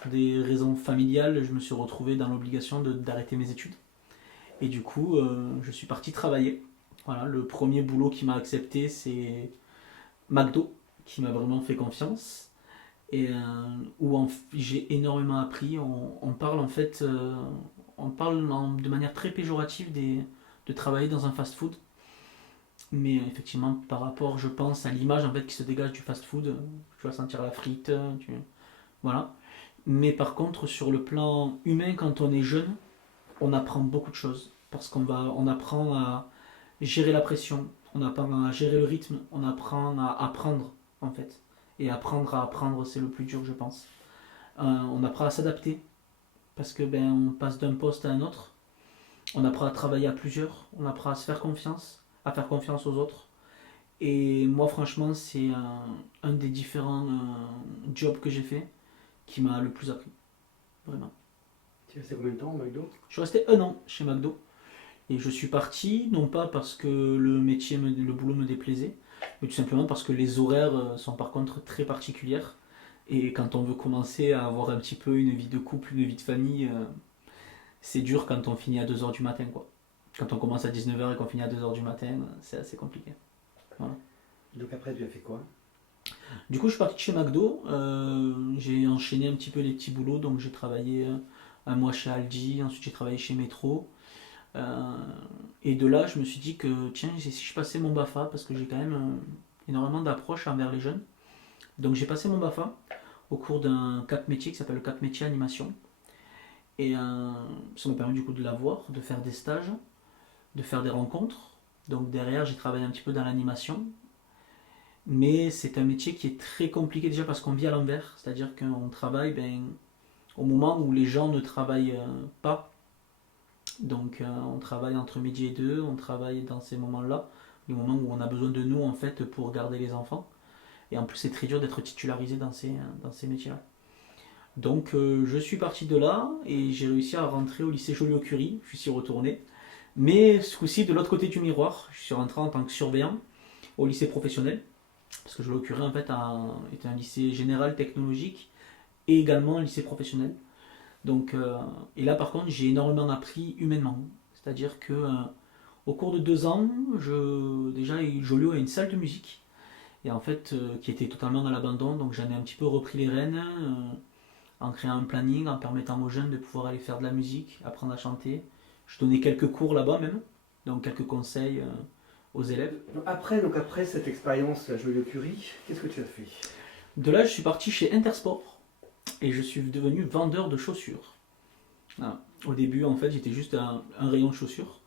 pour des raisons familiales, je me suis retrouvé dans l'obligation d'arrêter mes études. Et du coup, je suis parti travailler. Voilà, le premier boulot qui m'a accepté, c'est McDo, qui m'a vraiment fait confiance. Et où j'ai énormément appris. On parle en fait, de manière très péjorative de travailler dans un fast-food. Mais effectivement, par rapport, je pense, à l'image en fait qui se dégage du fast-food, tu vas sentir la frite, voilà. Mais par contre, sur le plan humain, quand on est jeune, on apprend beaucoup de choses parce on apprend à gérer la pression, on apprend à gérer le rythme, on apprend à apprendre en fait. Et apprendre à apprendre, c'est le plus dur, je pense. On apprend à s'adapter parce que on passe d'un poste à un autre. On apprend à travailler à plusieurs, on apprend à se faire confiance, à faire confiance aux autres. Et moi, franchement, c'est un des différents jobs que j'ai fait qui m'a le plus appris. Vraiment. Tu es resté combien de temps au McDo? Je suis resté un an chez McDo. Et je suis parti, non pas parce que le boulot me déplaisait, mais tout simplement parce que les horaires sont par contre très particulières. Et quand on veut commencer à avoir un petit peu une vie de couple, une vie de famille, c'est dur quand on finit à 2 heures du matin, quoi. Quand on commence à 19 h et qu'on finit à 2 heures du matin, c'est assez compliqué. Voilà. Donc après, tu as fait quoi? Du coup, je suis parti de chez McDo. J'ai enchaîné un petit peu les petits boulots. Donc, j'ai travaillé un mois chez Aldi. Ensuite, j'ai travaillé chez Metro. Euh, et de là, je me suis dit que, tiens, si je passais mon BAFA, parce que j'ai quand même énormément d'approches envers les jeunes. Donc, j'ai passé mon BAFA au cours d'un cap métier qui s'appelle le cap métier animation. Et ça m'a permis du coup de l'avoir, de faire des stages, de faire des rencontres. Donc, derrière, j'ai travaillé un petit peu dans l'animation. Mais c'est un métier qui est très compliqué déjà parce qu'on vit à l'envers, c'est-à-dire qu'on travaille au moment où les gens ne travaillent pas. Donc on travaille entre midi et deux, on travaille dans ces moments-là, les moments où on a besoin de nous en fait pour garder les enfants. Et en plus c'est très dur d'être titularisé dans ces métiers-là. Donc je suis parti de là et j'ai réussi à rentrer au lycée Joliot-Curie, je suis retourné. Mais ce coup-ci de l'autre côté du miroir, je suis rentré en tant que surveillant au lycée professionnel. Parce que Joliot-Curie en fait était un lycée général technologique et également un lycée professionnel. Donc, et là par contre j'ai énormément appris humainement. C'est-à-dire que au cours de 2 ans, déjà Joliot a une salle de musique et en fait qui était totalement à l'abandon. Donc j'en ai un petit peu repris les rênes en créant un planning, en permettant aux jeunes de pouvoir aller faire de la musique, apprendre à chanter. Je donnais quelques cours là-bas même, donc quelques conseils aux élèves. Donc après cette expérience à Joliot-Curie, qu'est-ce que tu as fait? De là, je suis parti chez Intersport et je suis devenu vendeur de chaussures. Voilà. Au début, en fait, j'étais juste un rayon de chaussures.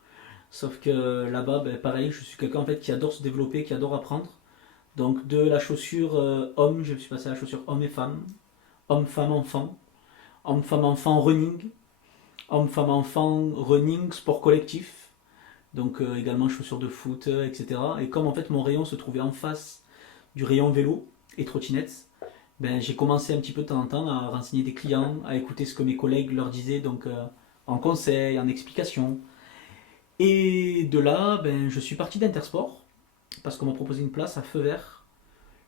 Sauf que là-bas, pareil, je suis quelqu'un en fait qui adore se développer, qui adore apprendre. Donc de la chaussure homme, je suis passé à la chaussure homme et femme, homme, femme, enfant, homme, femme, enfant, running, homme, femme, enfant, running, sport collectif. Donc également chaussures de foot, etc. Et comme en fait mon rayon se trouvait en face du rayon vélo et trottinette, j'ai commencé un petit peu de temps en temps à renseigner des clients, à écouter ce que mes collègues leur disaient, donc en conseil, en explication. Et de là, je suis parti d'Intersport, parce qu'on m'a proposé une place à Feu Vert.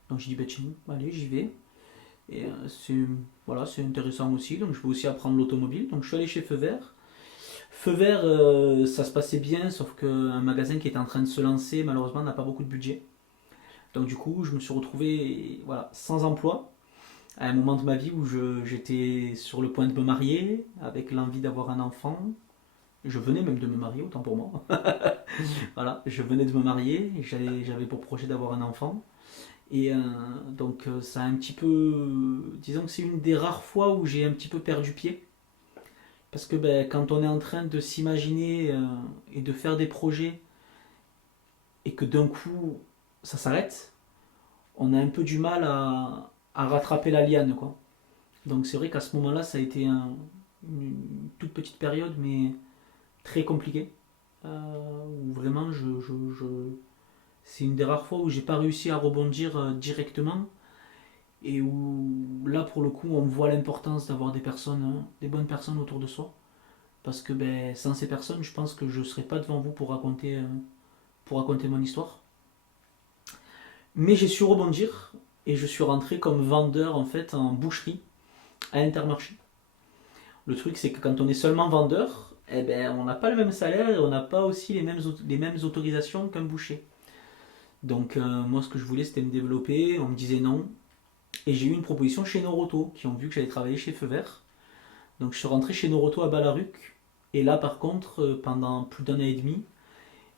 Donc j'ai dit, tiens, allez, j'y vais. Et voilà, c'est intéressant aussi, donc je veux aussi apprendre l'automobile. Donc je suis allé chez Feu Vert. Feu Vert, ça se passait bien, sauf qu'un magasin qui était en train de se lancer, malheureusement, n'a pas beaucoup de budget. Donc du coup, je me suis retrouvé voilà, sans emploi à un moment de ma vie où j'étais sur le point de me marier, avec l'envie d'avoir un enfant. Je venais même de me marier, autant pour moi. Voilà, je venais de me marier, et j'avais pour projet d'avoir un enfant. Et donc ça a un petit peu... Disons que c'est une des rares fois où j'ai un petit peu perdu pied. Parce que quand on est en train de s'imaginer et de faire des projets, et que d'un coup ça s'arrête, on a un peu du mal à rattraper la liane, quoi. Donc c'est vrai qu'à ce moment-là, ça a été une toute petite période, mais très compliquée. Où vraiment, c'est une des rares fois où j'ai pas réussi à rebondir directement. Et où là, pour le coup, on voit l'importance d'avoir des personnes, des bonnes personnes autour de soi. Parce que sans ces personnes, je pense que je ne serais pas devant vous pour raconter mon histoire. Mais j'ai su rebondir et je suis rentré comme vendeur en fait en boucherie à Intermarché. Le truc, c'est que quand on est seulement vendeur, eh ben, on n'a pas le même salaire et on n'a pas aussi les mêmes autorisations qu'un boucher. Donc, moi, ce que je voulais, c'était me développer. On me disait non. Et j'ai eu une proposition chez Noroto, qui ont vu que j'allais travailler chez Feu Vert. Donc, je suis rentré chez Noroto à Balaruc. Et là, par contre, pendant plus d'un an et demi,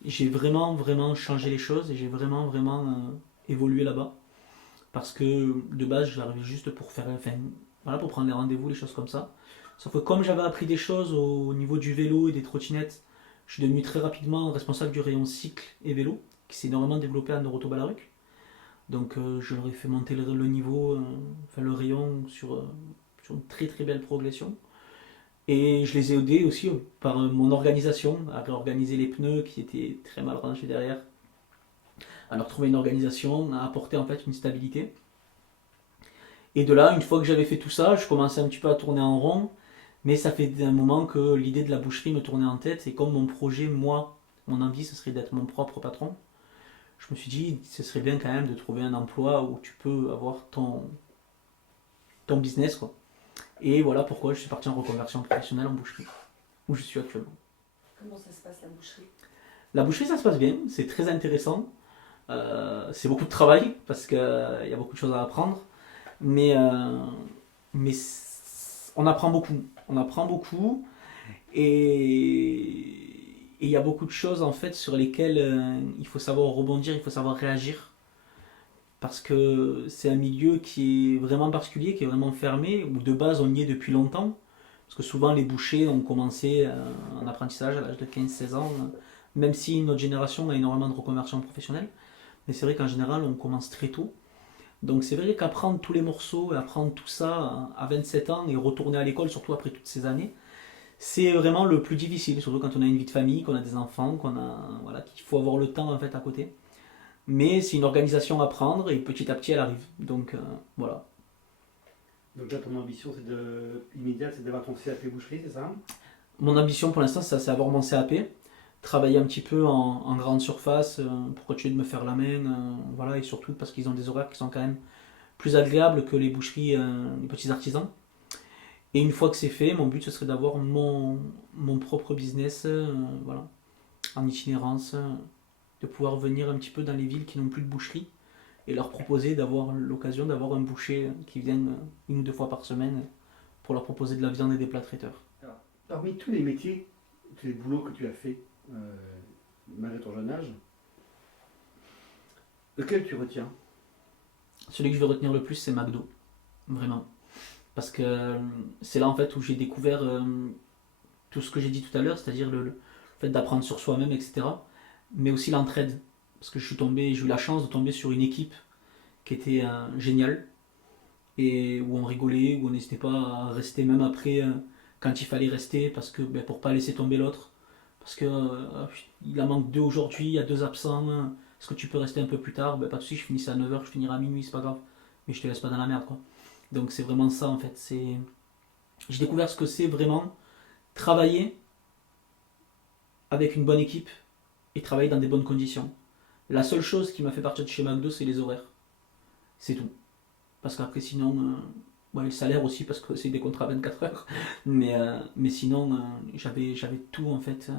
j'ai vraiment, vraiment changé les choses et j'ai vraiment, vraiment évolué là-bas. Parce que de base, j'arrivais juste pour faire, enfin, voilà, pour prendre les rendez-vous, les choses comme ça. Sauf que comme j'avais appris des choses au niveau du vélo et des trottinettes, je suis devenu très rapidement responsable du rayon cycle et vélo, qui s'est énormément développé à Noroto Balaruc. Donc je leur ai fait monter le niveau, enfin le rayon sur une très très belle progression. Et je les ai aidés aussi par mon organisation, à réorganiser les pneus qui étaient très mal rangés derrière, à leur trouver une organisation, à apporter en fait une stabilité. Et de là, une fois que j'avais fait tout ça, je commençais un petit peu à tourner en rond, mais ça fait un moment que l'idée de la boucherie me tournait en tête, et comme mon projet, moi, mon envie, ce serait d'être mon propre patron, je me suis dit, ce serait bien quand même de trouver un emploi où tu peux avoir ton business, quoi. Et voilà pourquoi je suis parti en reconversion professionnelle en boucherie, où je suis actuellement. Comment ça se passe la boucherie? La boucherie, ça se passe bien, c'est très intéressant. C'est beaucoup de travail, parce qu'il y a beaucoup de choses à apprendre. Mais, mais on apprend beaucoup. On apprend beaucoup. Et il y a beaucoup de choses en fait sur lesquelles il faut savoir rebondir, il faut savoir réagir. Parce que c'est un milieu qui est vraiment particulier, qui est vraiment fermé, où de base on y est depuis longtemps. Parce que souvent les bouchers ont commencé en apprentissage à l'âge de 15-16 ans, même si notre génération a énormément de reconversion professionnelle. Mais c'est vrai qu'en général on commence très tôt. Donc c'est vrai qu'apprendre tous les morceaux, apprendre tout ça à 27 ans et retourner à l'école, surtout après toutes ces années, c'est vraiment le plus difficile, surtout quand on a une vie de famille, qu'on a des enfants, voilà, qu'il faut avoir le temps en fait à côté. Mais c'est une organisation à prendre et petit à petit elle arrive. Donc voilà. Donc là, ton ambition immédiate, c'est d'avoir ton CAP boucherie, c'est ça? Mon ambition pour l'instant, c'est avoir mon CAP, travailler un petit peu en grande surface pour continuer de me faire la main, voilà, et surtout parce qu'ils ont des horaires qui sont quand même plus agréables que les boucheries, les petits artisans. Et une fois que c'est fait, mon but ce serait d'avoir mon propre business, voilà, en itinérance, de pouvoir venir un petit peu dans les villes qui n'ont plus de boucherie et leur proposer d'avoir l'occasion d'avoir un boucher qui vienne une ou deux fois par semaine pour leur proposer de la viande et des plats traiteurs. Alors, parmi tous les métiers, tous les boulots que tu as fait, malgré ton jeune âge, lequel tu retiens? Celui que je vais retenir le plus, c'est McDo, vraiment. Parce que c'est là en fait où j'ai découvert tout ce que j'ai dit tout à l'heure, c'est-à-dire le fait d'apprendre sur soi-même, etc. Mais aussi l'entraide. Parce que j'ai eu la chance de tomber sur une équipe qui était géniale et où on rigolait, où on n'hésitait pas à rester même après quand il fallait rester parce que pour pas laisser tomber l'autre. Parce que il en manque deux aujourd'hui, il y a deux absents. Est-ce que tu peux rester un peu plus tard? Pas de soucis, je finissais à 9h, je finirai à minuit, c'est pas grave. Mais je te laisse pas dans la merde, quoi. Donc c'est vraiment ça en fait. J'ai découvert ce que c'est vraiment travailler avec une bonne équipe et travailler dans des bonnes conditions. La seule chose qui m'a fait partir de chez McDo, c'est les horaires. C'est tout. Parce qu'après, sinon, le salaire aussi, parce que c'est des contrats 24 heures. Mais sinon, j'avais tout en fait,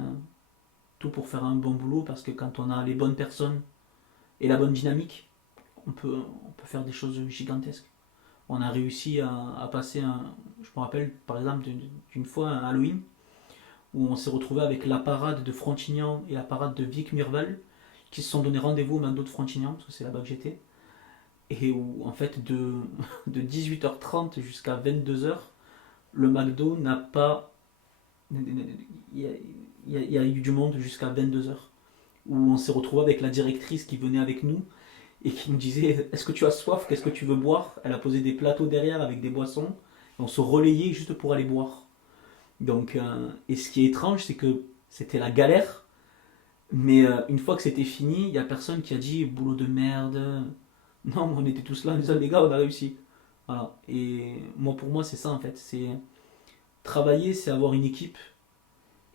tout pour faire un bon boulot. Parce que quand on a les bonnes personnes et la bonne dynamique, on peut faire des choses gigantesques. On a réussi à passer je me rappelle par exemple d'une fois un Halloween où on s'est retrouvé avec la parade de Frontignan et la parade de Vic-Mirval qui se sont donné rendez-vous au McDo de Frontignan, parce que c'est là-bas que j'étais, et où en fait de 18h30 jusqu'à 22h, le McDo n'a pas... Il y a eu du monde jusqu'à 22h, où on s'est retrouvé avec la directrice qui venait avec nous, et qui nous disait est-ce que tu as soif, qu'est-ce que tu veux boire. Elle a posé des plateaux derrière avec des boissons, et on se relayait juste pour aller boire. Donc, et ce qui est étrange, c'est que c'était la galère, mais une fois que c'était fini, il n'y a personne qui a dit boulot de merde. Non, on était tous là, les gars, on a réussi. Voilà. Et moi, pour moi, c'est ça en fait. C'est travailler, c'est avoir une équipe.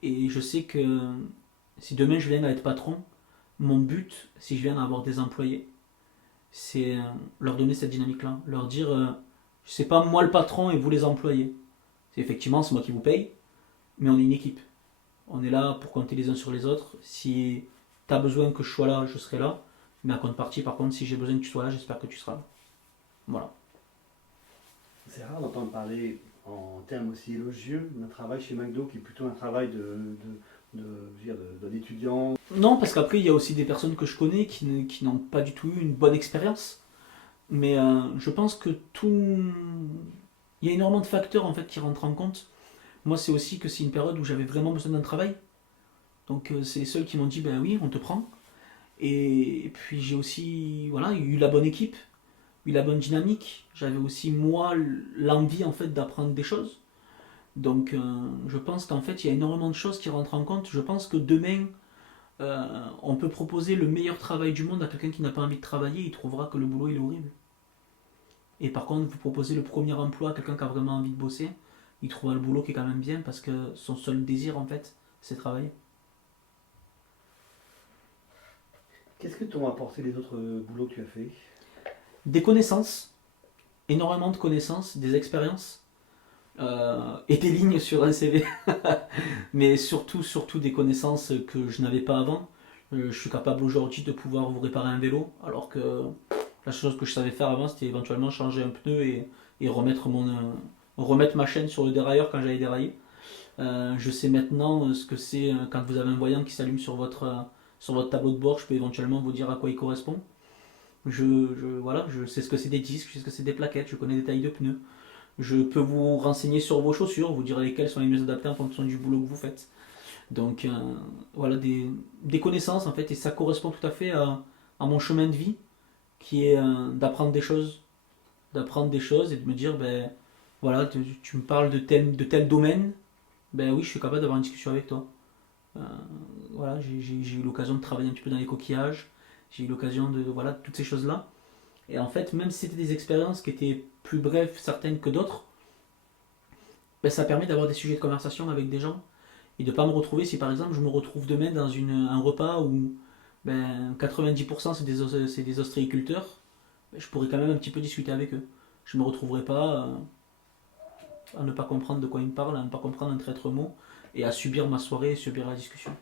Et je sais que si demain je viens à être patron, mon but, si je viens à avoir des employés, c'est leur donner cette dynamique-là. Leur dire C'est pas moi le patron et vous les employés. Effectivement, c'est moi qui vous paye, mais on est une équipe. On est là pour compter les uns sur les autres. Si tu as besoin que je sois là, je serai là. Mais à contrepartie, par contre, si j'ai besoin que tu sois là, j'espère que tu seras là. Voilà. C'est rare d'entendre parler en termes aussi élogieux d'un travail chez McDo qui est plutôt un travail d'un étudiant. Non, parce qu'après, il y a aussi des personnes que je connais qui n'ont pas du tout eu une bonne expérience. Mais je pense que tout. Il y a énormément de facteurs en fait qui rentrent en compte. Moi, c'est aussi que c'est une période où j'avais vraiment besoin d'un travail. Donc, c'est les seuls qui m'ont dit ben oui, on te prend. Et puis, j'ai aussi voilà, eu la bonne équipe, eu la bonne dynamique. J'avais aussi, moi, l'envie en fait d'apprendre des choses. Donc, je pense qu'en fait, il y a énormément de choses qui rentrent en compte. Je pense que demain, on peut proposer le meilleur travail du monde à quelqu'un qui n'a pas envie de travailler, il trouvera que le boulot il est horrible. Et par contre, vous proposez le premier emploi à quelqu'un qui a vraiment envie de bosser, il trouvera le boulot qui est quand même bien parce que son seul désir en fait, c'est travailler. Qu'est-ce que t'ont apporté les autres boulots que tu as fait? Des connaissances, énormément de connaissances, des expériences et des lignes sur un CV. Mais surtout des connaissances que je n'avais pas avant. Je suis capable aujourd'hui de pouvoir vous réparer un vélo, alors que la chose que je savais faire avant, c'était éventuellement changer un pneu et remettre ma chaîne sur le dérailleur quand j'allais dérailler. Je sais maintenant ce que c'est quand vous avez un voyant qui s'allume sur votre tableau de bord, je peux éventuellement vous dire à quoi il correspond. Voilà, je sais ce que c'est des disques, je sais ce que c'est des plaquettes, je connais des tailles de pneus. Je peux vous renseigner sur vos chaussures, vous dire lesquelles sont les mieux adaptées en fonction du boulot que vous faites. Donc voilà, des connaissances en fait, et ça correspond tout à fait à mon chemin de vie, qui est d'apprendre des choses et de me dire, ben voilà, tu me parles de tel domaine, ben oui, je suis capable d'avoir une discussion avec toi. Euh, voilà, j'ai eu l'occasion de travailler un petit peu dans les coquillages, j'ai eu l'occasion de voilà, toutes ces choses-là. Et en fait, même si c'était des expériences qui étaient plus brèves certaines que d'autres, ben, ça permet d'avoir des sujets de conversation avec des gens et de ne pas me retrouver si par exemple je me retrouve demain dans un repas où ben, 90% c'est des ostréiculteurs, ben, je pourrais quand même un petit peu discuter avec eux. Je ne me retrouverai pas à ne pas comprendre de quoi ils me parlent, à ne pas comprendre un traître mot et à subir ma soirée et subir la discussion.